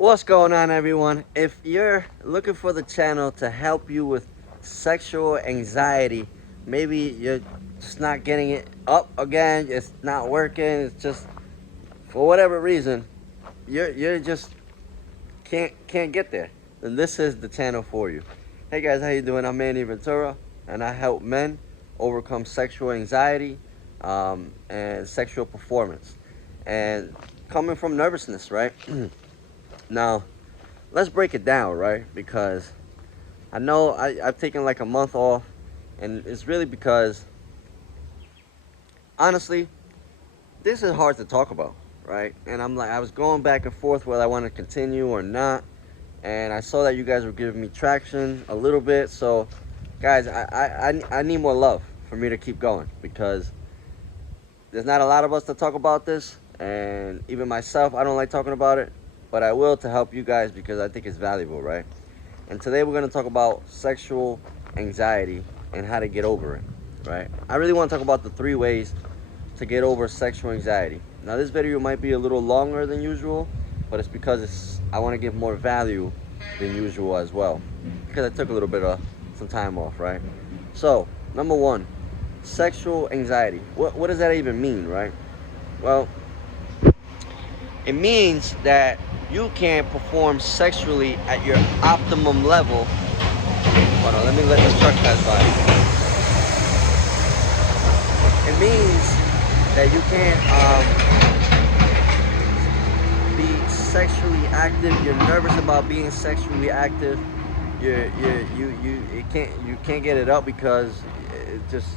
What's going on, everyone? If you're looking for the channel to help you with sexual anxiety, maybe you're just not getting it up again, it's not working, it's just for whatever reason, you're just can't get there, then this is the channel for you. Hey guys, how you doing? I'm Manny Ventura, and I help men overcome sexual anxiety and sexual performance, and coming from nervousness, right? Now, let's break it down, right? Because I know I've taken like a month off, and it's really because, honestly, this is hard to talk about, right? And I was going back and forth whether I want to continue or not, and I saw that you guys were giving me traction a little bit. So, guys, I need more love for me to keep going, because there's not a lot of us to talk about this, and even myself, I don't like talking about it, but I will to help you guys because I think it's valuable, right? And today we're going to talk about sexual anxiety and how to get over it, right? I really want to talk about the 3 ways to get over sexual anxiety. Now, this video might be a little longer than usual, but it's because I want to give more value than usual as well, because I took a little bit of some time off, right? So, number 1, sexual anxiety. What does that even mean, right? Well, it means that you can't perform sexually at your optimum level. Hold on, let me let this truck pass by. It means that you can't be sexually active. You're nervous about being sexually active. You can't get it up because it's just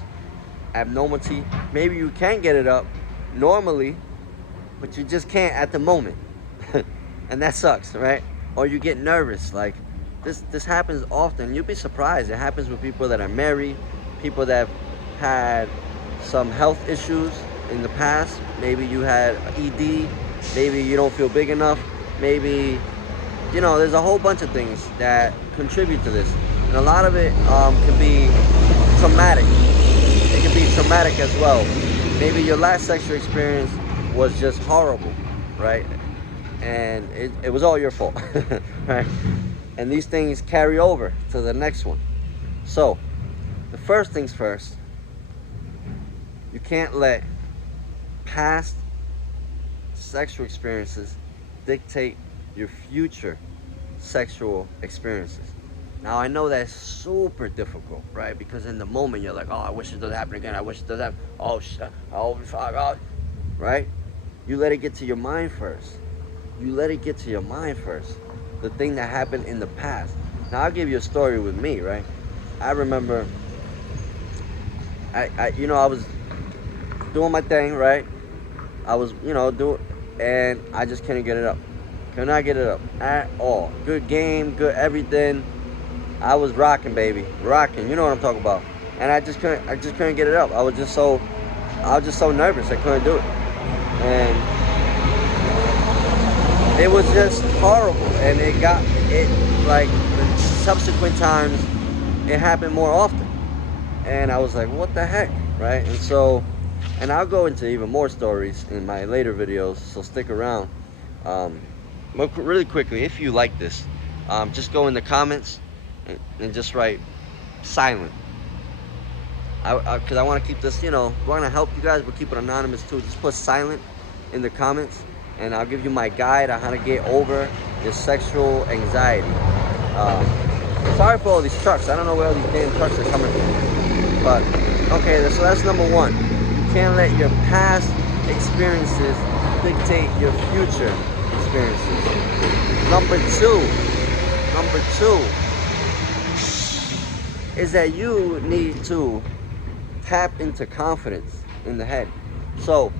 abnormality. Maybe you can get it up normally, but you just can't at the moment. And that sucks, right? Or you get nervous. Like, this happens often. You'll be surprised. It happens with people that are married, people that have had some health issues in the past. Maybe you had ED, maybe you don't feel big enough, maybe, there's a whole bunch of things that contribute to this. And a lot of it can be traumatic. It can be traumatic as well. Maybe your last sexual experience was just horrible, right? And it was all your fault, right? And these things carry over to the next one. So, the first things first, you can't let past sexual experiences dictate your future sexual experiences. Now, I know that's super difficult, right? Because in the moment, you're like, oh, I wish it doesn't happen again. I wish it doesn't happen. Oh, shit. Oh, fuck. Oh. Right? You let it get to your mind first. You let it get to your mind first. The thing that happened in the past. Now, I'll give you a story with me, right? I remember, I was doing my thing, right? I was, and I just couldn't get it up. Could not get it up at all. Good game, good everything. I was rocking, baby, rocking. You know what I'm talking about. And I just couldn't get it up. I was just so nervous. I couldn't do it, and it was just horrible. And like the subsequent times, it happened more often. And I was like, what the heck, right? And so, and I'll go into even more stories in my later videos, so stick around. But really quickly, if you like this, just go in the comments and just write silent. Because I want to keep this, we're going to help you guys, but keep it anonymous too. Just put silent in the comments, and I'll give you my guide on how to get over your sexual anxiety. Sorry for all these trucks. I don't know where all these damn trucks are coming from. But, okay, so that's number 1. You can't let your past experiences dictate your future experiences. Number two is that you need to tap into confidence in the head. So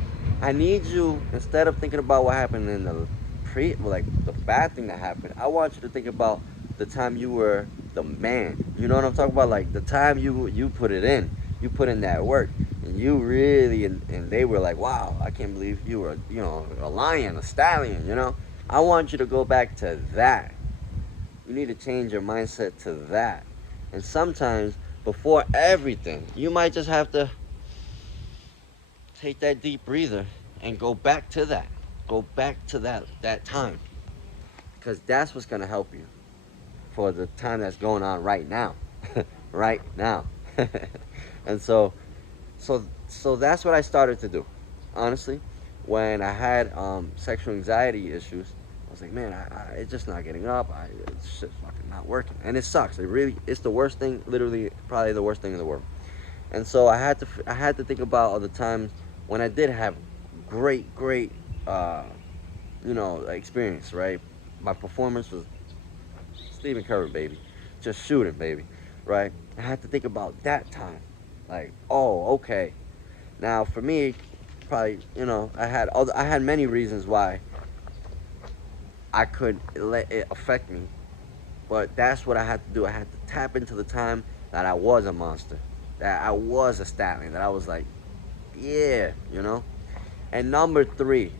I need you, instead of thinking about what happened in the the bad thing that happened, I want you to think about the time you were the man. You know what I'm talking about? Like the time you put it in, you put in that work, and you really, and they were like, wow, I can't believe you were, a lion, a stallion. I want you to go back to that. You need to change your mindset to that. And sometimes, before everything, you might just have to take that deep breather and go back to that. Go back to that time. because that's what's gonna help you for the time that's going on right now, right now. And so that's what I started to do, honestly. When I had sexual anxiety issues, I was like, man, it's just not getting up. It's just fucking not working, and it sucks. It's the worst thing, literally, probably the worst thing in the world. And so I had to think about all the times when I did have great, uh, experience. Right, my performance was Stephen Curry, baby, just shooting, baby. Right, I had to think about that time, like, oh, okay. Now for me, probably, I had many reasons why I could let it affect me, but that's what I had to do. I had to tap into the time that I was a monster, that I was a stallion, that I was like, yeah. And number three,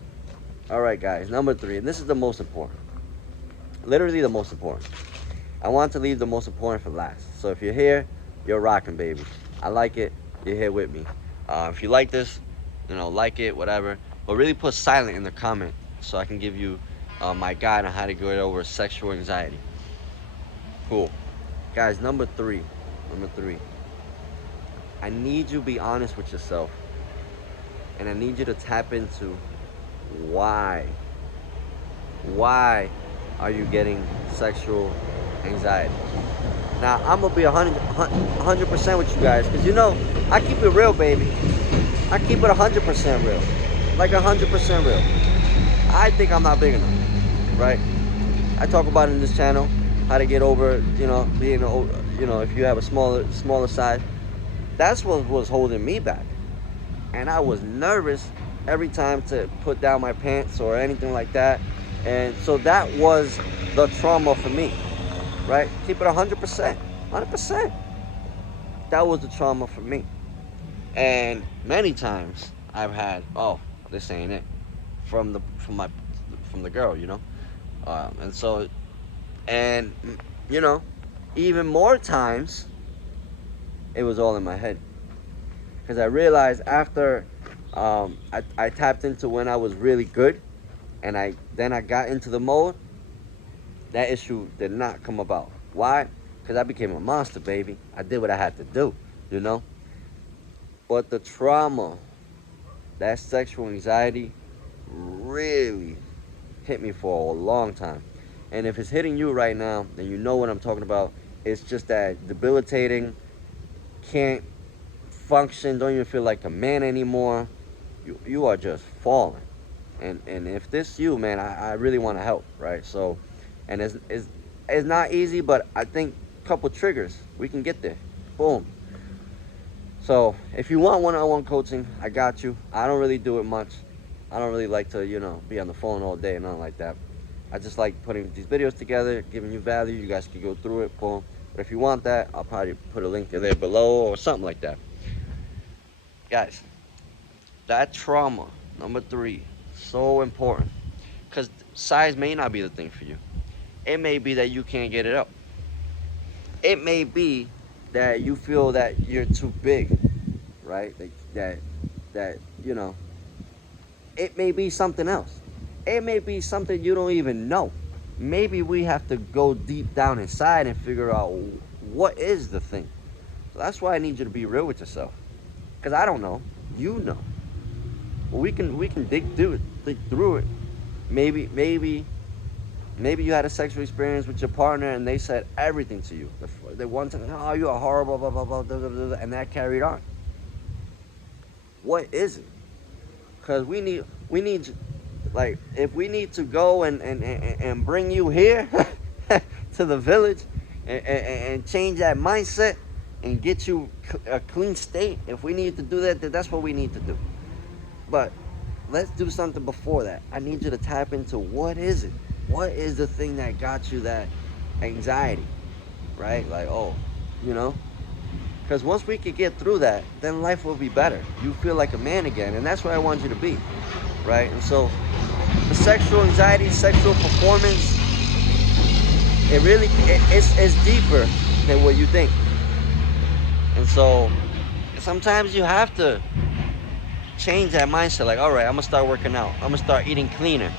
all right, guys, number three, and this is the most important, literally the most important. I want to leave the most important for last. So if you're here, you're rocking, baby. I like it. You're here with me. If you like this, like it, whatever. But really put silent in the comment so I can give you my guide on how to get over sexual anxiety. Cool. Guys, number three. I need you to be honest with yourself. And I need you to tap into why. Why are you getting sexual anxiety? Now, I'm going to be 100% with you guys. Because I keep it real, baby. I keep it 100% real. Like 100% real. I think I'm not big enough. Right? I talk about in this channel how to get over, being, if you have a smaller size. That's what was holding me back. And I was nervous every time to put down my pants or anything like that. And so that was the trauma for me, right? Keep it 100%, 100%. That was the trauma for me. And many times I've had, oh, this ain't it, from the girl, and so, and even more times, it was all in my head. Because I realized after I tapped into when I was really good, and I got into the mode, that issue did not come about. Why? Because I became a monster, baby. I did what I had to do, But the trauma, that sexual anxiety, really hit me for a long time. And if it's hitting you right now, then you know what I'm talking about. It's just that debilitating, can't function, don't even feel like a man anymore. You are just falling. And if this you, man, I really want to help, right? So, and it's not easy, but I think a couple triggers, we can get there. Boom. So if you want one-on-one coaching, I got you. I don't really do it much. I don't really like to, be on the phone all day and nothing like that. I just like putting these videos together, giving you value. You guys can go through it, boom. But if you want that, I'll probably put a link there below or something like that. Guys, that trauma, number three, so important. Because size may not be the thing for you. It may be that you can't get it up. It may be that you feel that you're too big, right? That it may be something else. It may be something you don't even know. Maybe we have to go deep down inside and figure out what is the thing. So that's why I need you to be real with yourself. Because I don't know. You know. Well, we can dig through it. Maybe you had a sexual experience with your partner and they said everything to you. They one time, oh, you are horrible, blah, blah, blah, blah, blah, blah, and that carried on. What is it? Because we need, like, if we need to go and bring you here to the village and change that mindset and get you a clean state, if we need to do that, then that's what we need to do. But let's do something before that. I need you to tap into what is it? What is the thing that got you that anxiety, right? Like, because once we could get through that, then life will be better. You feel like a man again, and that's where I want you to be, right? And so the sexual anxiety, sexual performance, it's deeper than what you think. And so sometimes you have to change that mindset. Like, all right, I'm gonna start working out. I'm gonna start eating cleaner.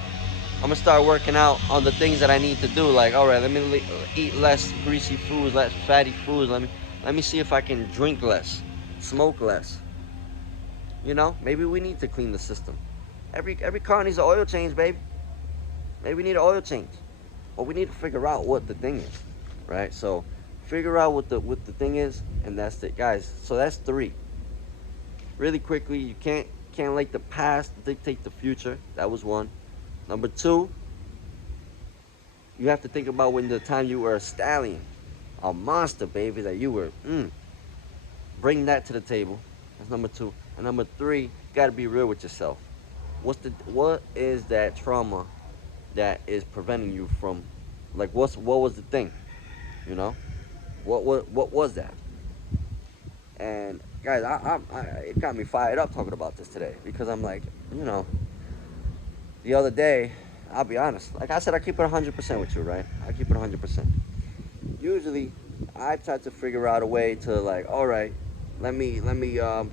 I'm gonna start working out on the things that I need to do. Like, all right, let me eat less greasy foods, less fatty foods. Let me see if I can drink less, smoke less. You know, maybe we need to clean the system. Every car needs an oil change, baby. Maybe we need an oil change. But we need to figure out what the thing is, right? So figure out what the thing is, and that's it, guys. So that's three. Really quickly, you can't let the past dictate the future. That was one. Number two, you have to think about when the time you were a stallion, a monster, baby, that you were. Bring that to the table. That's number two. And number three, you gotta be real with yourself. What is that trauma that is preventing you from, like, what was the thing? You know, what was that? And guys, it got me fired up talking about this today because I'm like, you know, the other day, I'll be honest. Like I said, I keep it 100% with you, right? I keep it 100%. Usually, I try to figure out a way to, like, all right, let me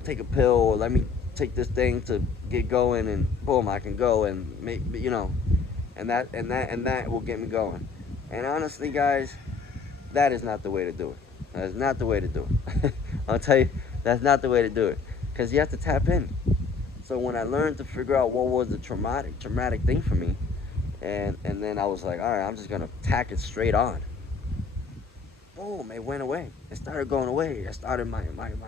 take a pill, or let me take this thing to get going, and boom, I can go and make, you know, and that will get me going. And honestly, guys, that is not the way to do it. That is not the way to do it. I'll tell you, that's not the way to do it, because you have to tap in. So when I learned to figure out what was the traumatic thing for me, and then I was like, all right, I'm just gonna tack it straight on. Boom, it went away. It started going away. I started my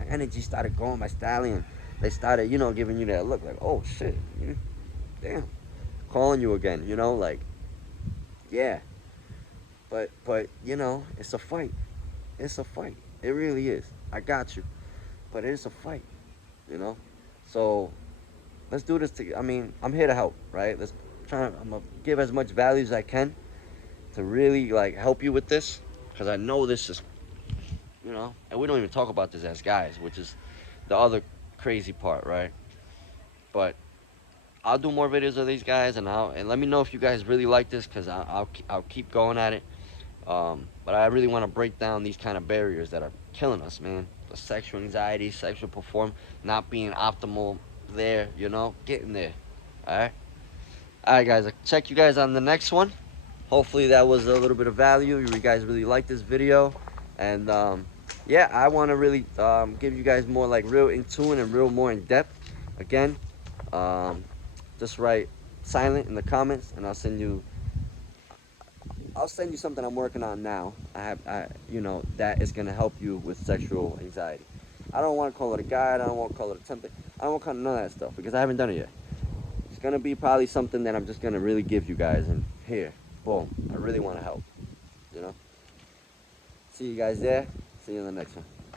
energy started going. My stallion, they started, you know, giving you that look like, oh shit, damn, calling you again. You know, like, yeah. But you know, it's a fight. It's a fight. It really is. I got you. But it's a fight. You know. So let's do this. I mean, I'm here to help, right? I'm gonna give as much value as I can to really, like, help you with this, because I know this is, you know, and we don't even talk about this as guys, which is the other crazy part, right? But I'll do more videos of these guys, and let me know if you guys really like this, because I'll keep going at it. But I really want to break down these kind of barriers that are killing us, man. The sexual anxiety, sexual perform, not being optimal there, you know, getting there. All right. All right, guys. I'll check you guys on the next one. Hopefully that was a little bit of value. You guys really like this video, and yeah, I want to really give you guys more, like, real in tune and real more in depth. Again, um, just write silent in the comments, and I'll send you something I'm working on now. You know, that is gonna help you with sexual anxiety. I don't want to call it a guide. I don't want to call it a template. I don't want to call it none of that stuff, because I haven't done it yet. It's gonna be probably something that I'm just gonna really give you guys, and here, boom. I really want to help. You know. See you guys there. See you in the next one.